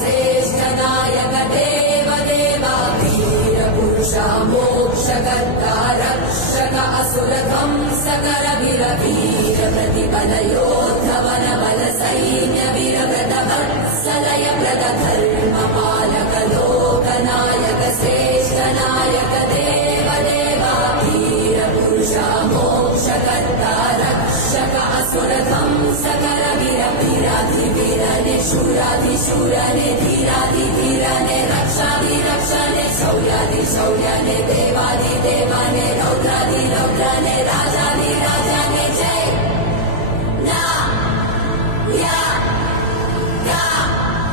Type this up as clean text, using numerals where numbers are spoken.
श्रेष्ठ नायक देव देवा वीर पुरुषा मोक्षकर्ता रक्षक असुर ध्वंसकर वीर वीर प्रतिबल योद्धवन बल सैन्य वीर व्रत वत्सलय व्रत धर्म पालक लोकनायक श्रेष्ठ नायक देव देवा वीर पुरुषा मोक्षकर्ता रक्षक असुर ध्वंसकर वीर वीराधिवीरने शूराधिशूरने धीराधिधीरने रक्षाधिरक्षणे शौर्याधिशौर्यने देवाधिदेवाने